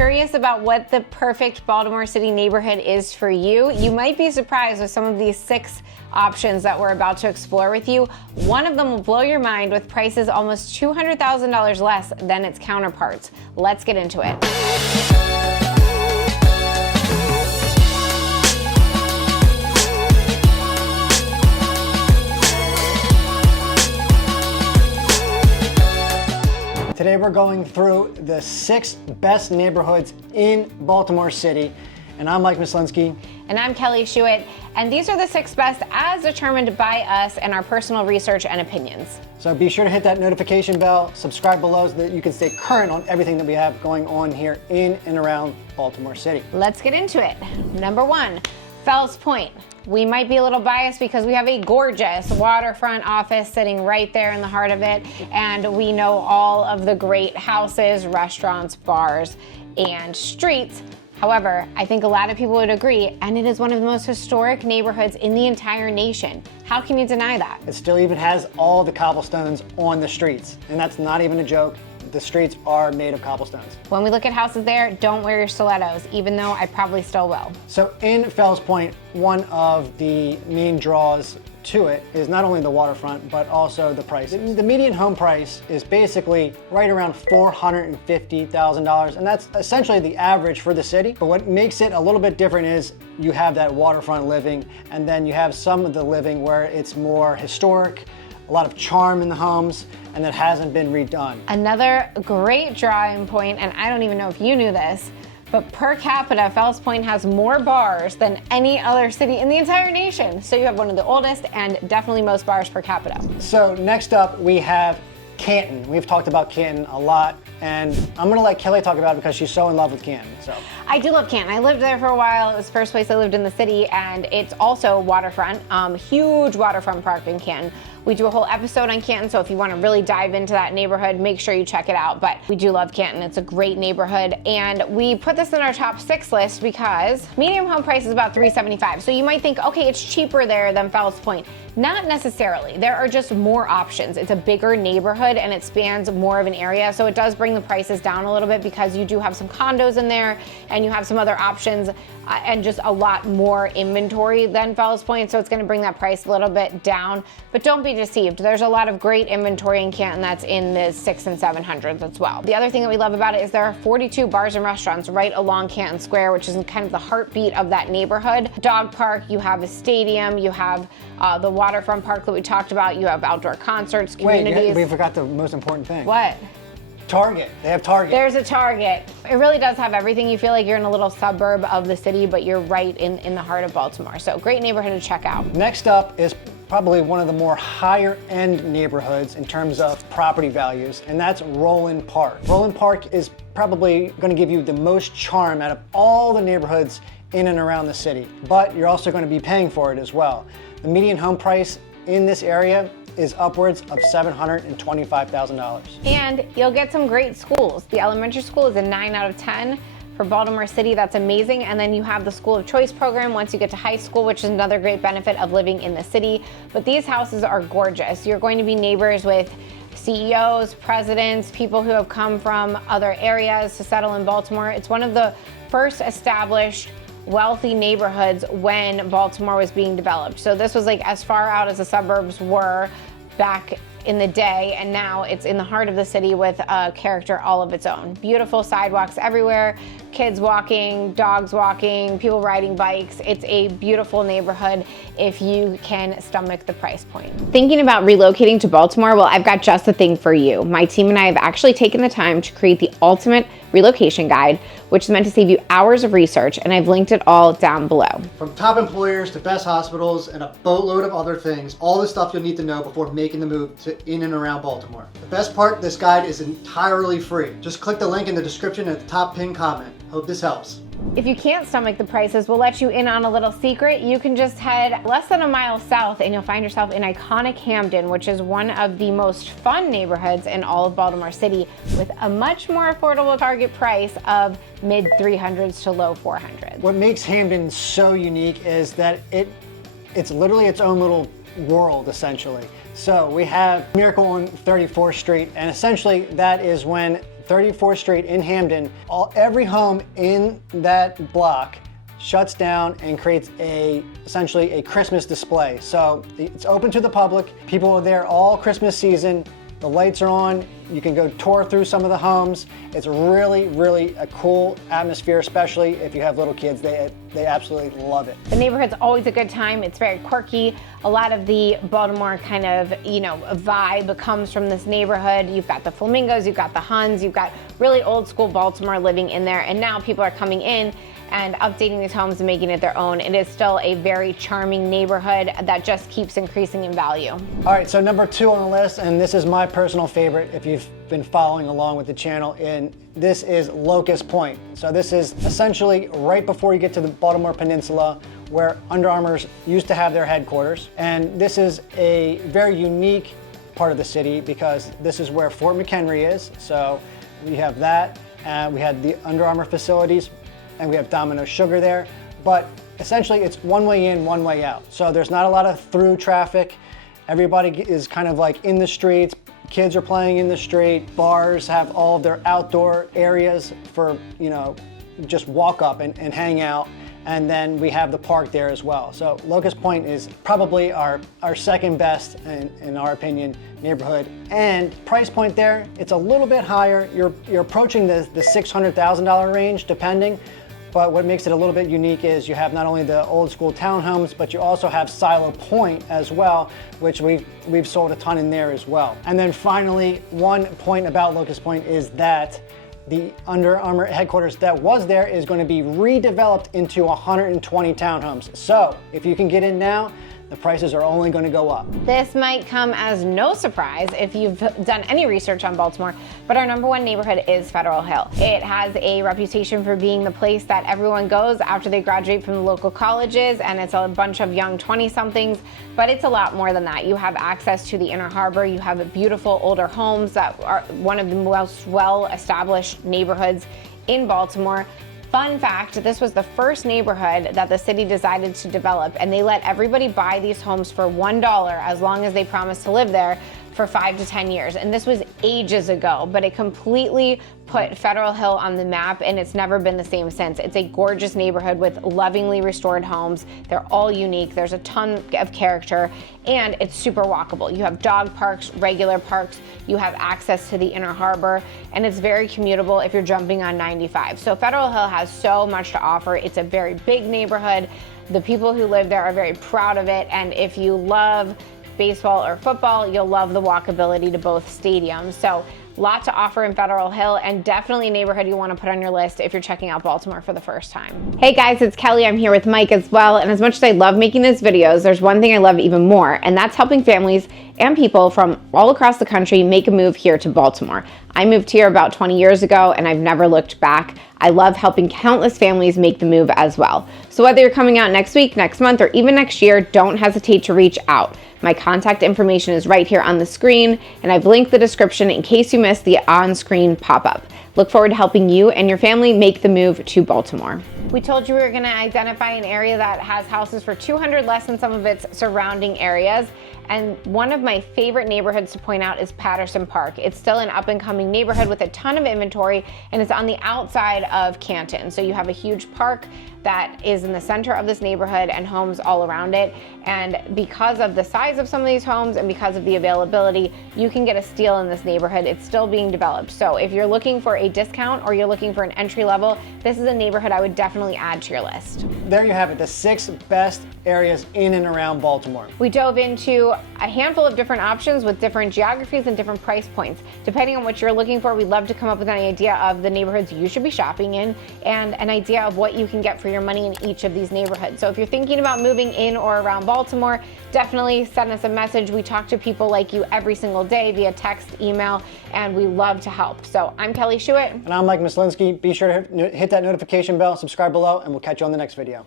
Curious about what the perfect Baltimore City neighborhood is for you? You might be surprised with some of these 6 options that we're about to explore with you. One of them will blow your mind with prices almost $200,000 less than its counterparts. Let's get into it. Today we're going through the 6 best neighborhoods in Baltimore City, and I'm Mike Mislinski. And I'm Kelly Shuitt, and these are the 6 best as determined by us and our personal research and opinions. So be sure to hit that notification bell, subscribe below so that you can stay current on everything that we have going on here in and around Baltimore City. Let's get into it. Number 1, Fells Point. We might be a little biased because we have a gorgeous waterfront office sitting right there in the heart of it, and we know all of the great houses, restaurants, bars, and streets. However, I think a lot of people would agree, and it is one of the most historic neighborhoods in the entire nation. How can you deny that? It still even has all the cobblestones on the streets, and that's not even a joke. The streets are made of cobblestones. When we look at houses there, don't wear your stilettos, even though I probably still will. So in Fells Point, one of the main draws to it is not only the waterfront, but also the price. The median home price is basically right around $450,000, and that's essentially the average for the city. But what makes it a little bit different is you have that waterfront living, and then you have some of the living where it's more historic, a lot of charm in the homes, and that hasn't been redone. Another great drawing point, and I don't even know if you knew this, but per capita, Fells Point has more bars than any other city in the entire nation. So you have one of the oldest and definitely most bars per capita. So next up, we have Canton. We've talked about Canton a lot, and I'm gonna let Kelly talk about it because she's so in love with Canton. So I do love Canton. I lived there for a while. It was the first place I lived in the city, and it's also waterfront, huge waterfront park in Canton. We do a whole episode on Canton, so if you want to really dive into that neighborhood, make sure you check it out. But we do love Canton. It's a great neighborhood, and we put this in our top 6 list because median home price is about $375. So you might think, okay, it's cheaper there than Fells Point. Not necessarily. There are just more options. It's a bigger neighborhood and it spans more of an area, so it does bring the prices down a little bit because you do have some condos in there and you have some other options and just a lot more inventory than Fells Point, so it's going to bring that price a little bit down. But don't be deceived. There's a lot of great inventory in Canton that's in the 600s and 700s as well. The other thing that we love about it is there are 42 bars and restaurants right along Canton Square, which is kind of the heartbeat of that neighborhood. Dog park, you have a stadium, you have the waterfront park that we talked about, you have outdoor concerts, communities. Wait, we forgot the most important thing. What? Target. They have Target. There's a Target. It really does have everything. You feel like you're in a little suburb of the city, but you're right in the heart of Baltimore. So great neighborhood to check out. Next up is probably one of the more higher end neighborhoods in terms of property values, and that's Roland Park. Roland Park is probably going to give you the most charm out of all the neighborhoods in and around the city, but you're also going to be paying for it as well. The median home price in this area is upwards of $725,000. And you'll get some great schools. The elementary school is a 9 out of 10. For Baltimore City, that's amazing. And then you have the School of Choice program once you get to high school, which is another great benefit of living in the city. But these houses are gorgeous. You're going to be neighbors with CEOs, presidents, people who have come from other areas to settle in Baltimore. It's one of the first established wealthy neighborhoods when Baltimore was being developed. So this was like as far out as the suburbs were back in the day, and now it's in the heart of the city with a character all of its own. Beautiful sidewalks everywhere, kids walking, dogs walking, people riding bikes. It's a beautiful neighborhood if you can stomach the price point. Thinking about relocating to Baltimore? Well, I've got just the thing for you. My team and I have actually taken the time to create the ultimate relocation guide, which is meant to save you hours of research, and I've linked it all down below. From top employers to best hospitals and a boatload of other things, all the stuff you'll need to know before making the move to in and around Baltimore. The best part, this guide is entirely free. Just click the link in the description at the top pinned comment. Hope this helps. If you can't stomach the prices, we'll let you in on a little secret. You can just head less than a mile south and you'll find yourself in iconic Hampden, which is one of the most fun neighborhoods in all of Baltimore City, with a much more affordable target price of mid 300s to low 400s. What makes Hampden so unique is that it's literally its own little world, essentially. So we have Miracle on 34th Street, and essentially that is when 34th Street in Hampden, every home in that block shuts down and creates essentially a Christmas display. So it's open to the public. People are there all Christmas season. The lights are on. You can go tour through some of the homes. It's really, really a cool atmosphere, especially if you have little kids. They absolutely love it. The neighborhood's always a good time. It's very quirky. A lot of the Baltimore kind of, vibe comes from this neighborhood. You've got the flamingos, you've got the Huns, you've got really old school Baltimore living in there. And now people are coming in and updating these homes and making it their own. It is still a very charming neighborhood that just keeps increasing in value. All right, so number 2 on the list, and this is my personal favorite if you've been following along with the channel, and this is Locust Point. So this is essentially right before you get to the Baltimore Peninsula, where Under Armour used to have their headquarters. And this is a very unique part of the city because this is where Fort McHenry is. So we have that, we had the Under Armour facilities, and we have Domino Sugar there, but essentially it's one way in, one way out. So there's not a lot of through traffic. Everybody is kind of like in the streets. Kids are playing in the street. Bars have all of their outdoor areas for, just walk up and hang out. And then we have the park there as well. So Locust Point is probably our second best, in our opinion, neighborhood. And price point there, it's a little bit higher. You're approaching the $600,000 range, depending. But what makes it a little bit unique is you have not only the old school townhomes, but you also have Silo Point as well, which we've sold a ton in there as well. And then finally, one point about Locust Point is that the Under Armour headquarters that was there is going to be redeveloped into 120 townhomes. So if you can get in now, the prices are only going to go up. This might come as no surprise if you've done any research on Baltimore, but our number 1 neighborhood is Federal Hill. It has a reputation for being the place that everyone goes after they graduate from the local colleges, and it's a bunch of young 20-somethings, but it's a lot more than that. You have access to the Inner Harbor, you have beautiful older homes that are one of the most well-established neighborhoods in Baltimore. Fun fact, this was the first neighborhood that the city decided to develop, and they let everybody buy these homes for $1 as long as they promised to live there for 5 to 10 years. And this was ages ago, but it completely put Federal Hill on the map, and it's never been the same since. It's a gorgeous neighborhood with lovingly restored homes. They're all unique. There's a ton of character, and it's super walkable. You have dog parks, regular parks, you have access to the Inner Harbor, and it's very commutable if you're jumping on 95. So Federal Hill has so much to offer. It's a very big neighborhood. The people who live there are very proud of it, and if you love baseball or football, you'll love the walkability to both stadiums. So lot to offer in Federal Hill, and definitely a neighborhood you want to put on your list if you're checking out Baltimore for the first time. Hey guys, it's Kelly. I'm here with Mike as well, and as much as I love making these videos, there's one thing I love even more, and that's helping families and people from all across the country make a move here to Baltimore. I moved here about 20 years ago, and I've never looked back. I love helping countless families make the move as well. So whether you're coming out next week, next month, or even next year, don't hesitate to reach out. My contact information is right here on the screen, and I've linked the description in case you missed the on-screen pop-up. Look forward to helping you and your family make the move to Baltimore. We told you we were going to identify an area that has houses for $200 less than some of its surrounding areas. And one of my favorite neighborhoods to point out is Patterson Park. It's still an up-and-coming neighborhood with a ton of inventory, and it's on the outside of Canton. So you have a huge park that is in the center of this neighborhood and homes all around it. And because of the size of some of these homes and because of the availability, you can get a steal in this neighborhood. It's still being developed. So if you're looking for a discount or you're looking for an entry level, this is a neighborhood I would definitely add to your list. There you have it, the 6 best areas in and around Baltimore. We dove into a handful of different options with different geographies and different price points. Depending on what you're looking for, we'd love to come up with an idea of the neighborhoods you should be shopping in and an idea of what you can get for your money in each of these neighborhoods. So if you're thinking about moving in or around Baltimore, definitely send us a message. We talk to people like you every single day via text, email, and we love to help. So I'm Kelly Schuett. And I'm Mike Mislinski. Be sure to hit that notification bell, subscribe below, and we'll catch you on the next video.